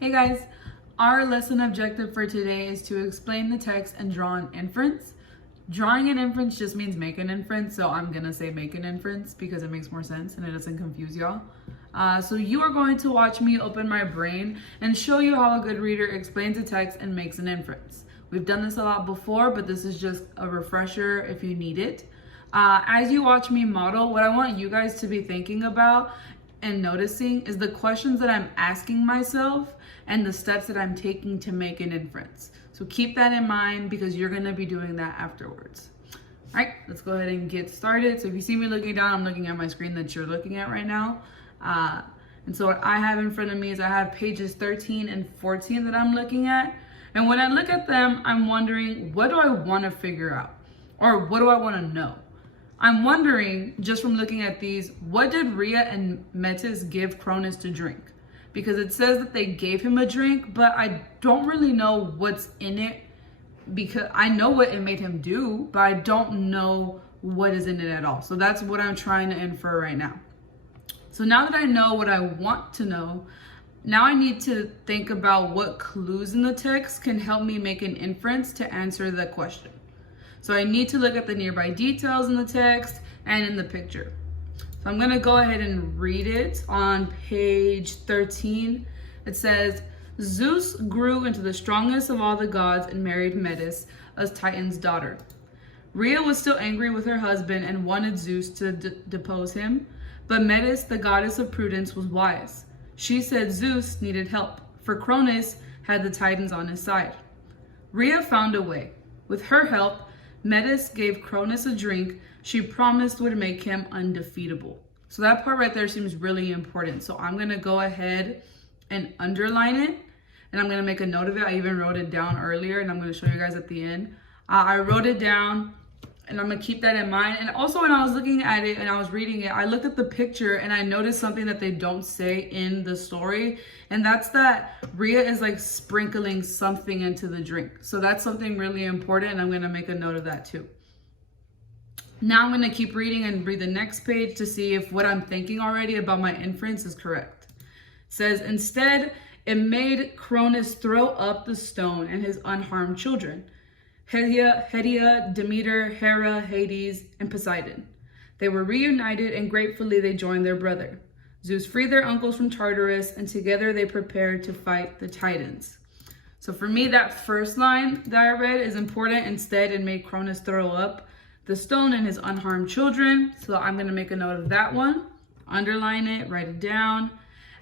Hey guys, our lesson objective for today is to explain the text and draw an inference. Drawing an inference just means make an inference, so I'm gonna say make an inference because it makes more sense and it doesn't confuse y'all. So you are going to watch me open my brain and show you how a good reader explains a text and makes an inference. We've done this a lot before, but this is just a refresher if you need it. As you watch me model, what I want you guys to be thinking about and noticing is the questions that I'm asking myself and the steps that I'm taking to make an inference. So keep that in mind because you're gonna be doing that afterwards. All right, let's go ahead and get started. So if you see me looking down, I'm looking at my screen that you're looking at right now. And so what I have in front of me is I have pages 13 and 14 that I'm looking at. And when I look at them, I'm wondering, what do I wanna figure out? Or what do I wanna know? I'm wondering, just from looking at these, what did Rhea and Metis give Cronus to drink? Because it says that they gave him a drink, but I don't really know what's in it, because I know what it made him do, but I don't know what is in it at all. So that's what I'm trying to infer right now. So now that I know what I want to know, now I need to think about what clues in the text can help me make an inference to answer the question. So I need to look at the nearby details in the text and in the picture. So I'm gonna go ahead and read it on page 13. It says, Zeus grew into the strongest of all the gods and married Metis, as Titan's daughter. Rhea was still angry with her husband and wanted Zeus to depose him, but Metis, the goddess of prudence, was wise. She said Zeus needed help, for Cronus had the Titans on his side. Rhea found a way. With her help, Metis gave Cronus a drink she promised would make him undefeatable. So that part right there seems really important. So I'm gonna go ahead and underline it, and I'm gonna make a note of it. I even wrote it down earlier, and I'm gonna show you guys at the end. I wrote it down, and I'm gonna keep that in mind. And also when I was looking at it and I was reading it, I looked at the picture and I noticed something that they don't say in the story. And that's that Rhea is like sprinkling something into the drink. So that's something really important, and I'm gonna make a note of that too. Now I'm gonna keep reading and read the next page to see if what I'm thinking already about my inference is correct. It says, instead, it made Cronus throw up the stone and his unharmed children. Hestia, Demeter, Hera, Hades, and Poseidon. They were reunited, and gratefully they joined their brother. Zeus freed their uncles from Tartarus, and together they prepared to fight the Titans. So for me, that first line that I read is important. Instead, it made Cronus throw up the stone and his unharmed children. So I'm going to make a note of that one, underline it, write it down.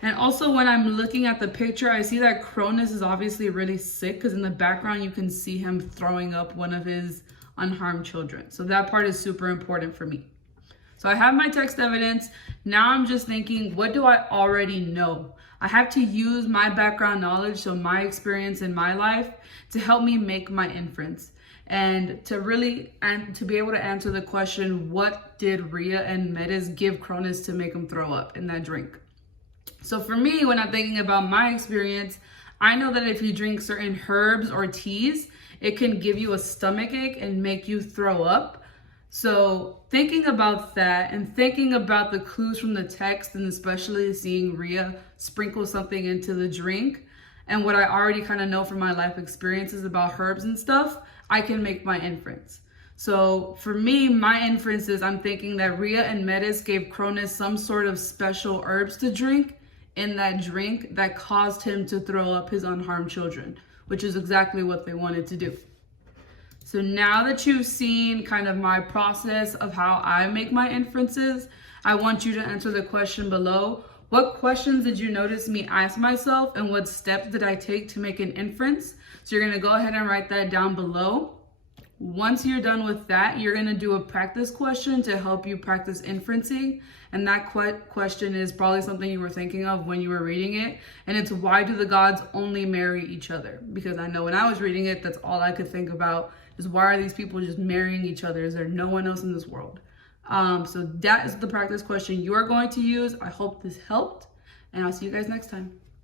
And also when I'm looking at the picture, I see that Cronus is obviously really sick because in the background you can see him throwing up one of his unharmed children. So that part is super important for me. So I have my text evidence. Now I'm just thinking, what do I already know? I have to use my background knowledge, so my experience in my life, to help me make my inference. And to be able to answer the question, what did Rhea and Metis give Cronus to make him throw up in that drink? So for me, when I'm thinking about my experience, I know that if you drink certain herbs or teas, it can give you a stomach ache and make you throw up. So thinking about that and thinking about the clues from the text, and especially seeing Rhea sprinkle something into the drink, and what I already kind of know from my life experiences about herbs and stuff, I can make my inference. So for me, my inference is I'm thinking that Rhea and Metis gave Cronus some sort of special herbs to drink in that drink that caused him to throw up his unharmed children, which is exactly what they wanted to do. So now that you've seen kind of my process of how I make my inferences, I want you to answer the question below. What questions did you notice me ask myself, and what steps did I take to make an inference? So you're gonna go ahead and write that down below. Once you're done with that, you're gonna do a practice question to help you practice inferencing. And that question is probably something you were thinking of when you were reading it. And it's, why do the gods only marry each other? Because I know when I was reading it, that's all I could think about is, why are these people just marrying each other? Is there no one else in this world? So that is the practice question you are going to use. I hope this helped, and I'll see you guys next time.